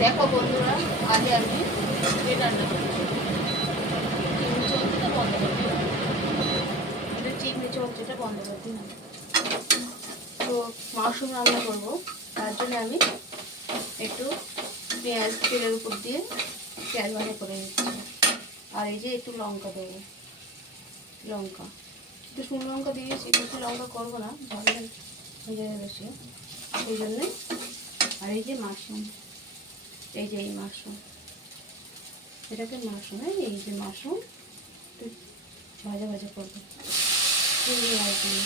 দেখো বন্ধুরা, আজ আমি এটা রান্না করছি। চিংড়ি চর্চাটা বন্ধ করতে হবে। চিংড়ি চর্চাটা বন্ধ করতে হবে। তো মাশরুম রান্না করবো, তার জন্য আমি একটু পেঁয়াজ তেলের উপর দিয়ে পেঁয়াজ ভাজা করে নিচ্ছি। আর এই যে একটু লঙ্কা দেবো, লঙ্কা একটু শুকনো লঙ্কা দিয়েছি, বেশি লঙ্কা করবো না, ঝাল হয়ে যাবে বেশি, সেই জন্যে। আর এই যে মাশরুম, এই যে এই মাশরুম, এটাকে মাশরুম, এই যে মাশরুম একটু ভাজা ভাজা করবো চিংড়ি মাছ দিয়ে।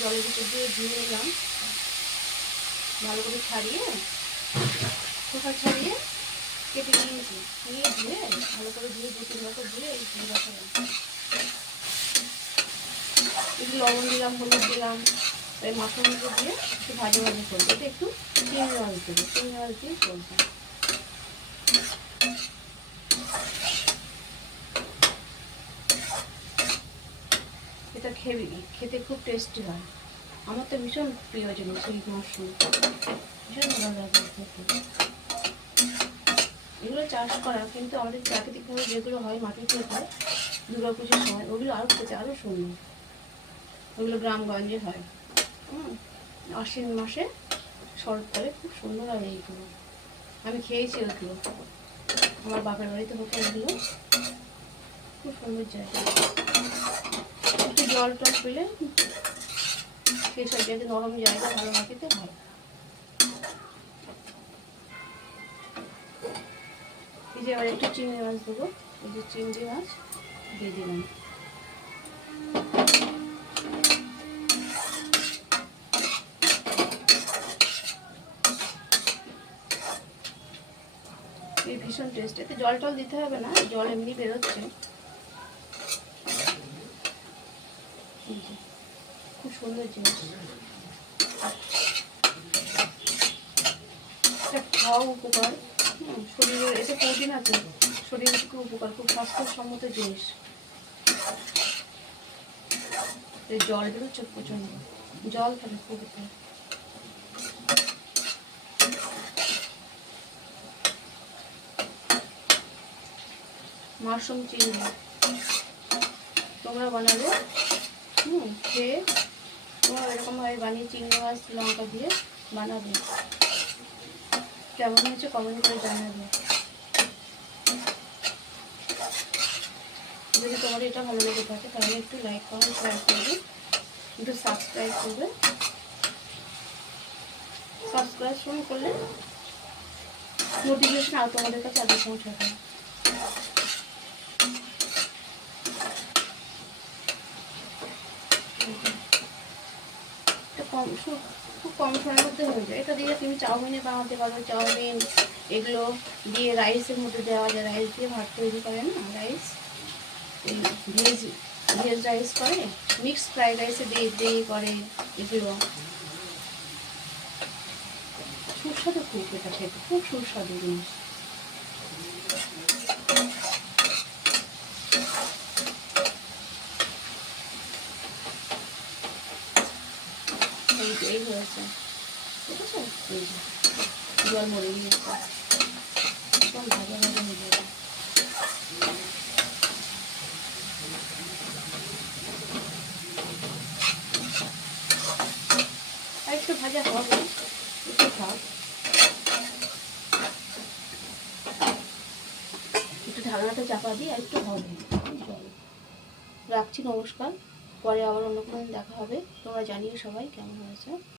জলের ভিতর দিয়ে ধুয়ে নিলাম, ভালো করে ছাড়িয়ে, খোসা ছাড়িয়ে কেটে নিয়েছি, নিয়ে ধুয়ে ভালো করে ধুয়ে 2-3 বার ধুয়ে এই ধুয়ে রাখলাম। একটু লবণ দিলাম, হলুদ দিলাম, এই মাশরুমগুলো দিয়ে একটু ভাজা ভাজা করবো। এটা একটু চিংড়ি মাছ দেবো, চিংড়ি মাছ দিয়ে করবো। এটা খেতে খুব টেস্টি হয়। আমার তো ভীষণ প্রিয় জিনিস এই মাশরুম, ভীষণ ভালো লাগে খেতে। এগুলো চাষ করা, কিন্তু আমাদের প্রাকৃতিকভাবে যেগুলো হয় মাটির থেকে দুর্গাপুজোর সময়, ওগুলো আরও খেতে আরও সুন্দর। ওগুলো গ্রামগঞ্জে হয়। আশ্বিন মাসে শরৎকালে খুব সুন্দর হয় এইগুলো। আমি খেয়েছি ওগুলো, আমার বাপের বাড়িতে হতো ওগুলো, খুব সুন্দর জায়গা। একটু জল টল পেলে সেই সব জায়গায় নরম জায়গা ভালো মাটিতে হয়। এই যে এবার একটু চিংড়ি মাছ দেবো, এই যে চিংড়ি মাছ দিয়ে দিলাম। এই ভীষণ টেস্ট, এতে জল টল দিতে হবে না, জল এমনি বেরোচ্ছে। খুব সুন্দর জিনিস, এটা খাওয়া উপকার। শরীরের এতে প্রোটিন আছে, শরীরের খুব উপকার, খুব স্বাস্থ্যসম্মত জিনিস। জল বেরোচ্ছে প্রচন্ড, জল থাকে খুব। মাশরুম চিংড়ি তোমরা বানাবে, খেয়ে তোমরা এরকমভাবে বানিয়ে চিংড়ি মাছ লঙ্কা দিয়ে বানাবে। কেমন হয়েছে কমেন্ট করে জানাবে। যদি তোমার এটা ভালো লেগে থাকে তাহলে একটু লাইক কমেন্ট শেয়ার করবে, একটু সাবস্ক্রাইব করবে। সাবস্ক্রাইব করলে নোটিফিকেশন আর তোমাদের কাছে আগে পৌঁছাবে। খুব কম সময়ের মধ্যে হয়ে যায়। এটা দিয়ে তুমি চাউমিনে বানাতে পারো, চাউমিন এগুলো দিয়ে রাইসের মধ্যে দেওয়া যায়, রাইস দিয়ে ভাত তৈরি করে না, রাইস ভেজ ভেজ রাইস করে, মিক্সড ফ্রাইড রাইসে দিয়ে করে এগুলো। সুস্বাদু খুব, এটা খেতে খুব সুস্বাদু জিনিস। এই হয়েছে, ঠিক আছে, এই যে জল মরে গিয়েছে, একদম ভাজা ভাজা হয়ে যাবে। আর একটু ভাজা হবে, একটু থাক, একটু ঢাকনাটা চাপা দিয়ে আর একটু হবে। রাখছি, নমস্কার। পরে আবার অন্য কোনো দেখা হবে। তোমরা জানিও সবাই কেমন হয়েছে।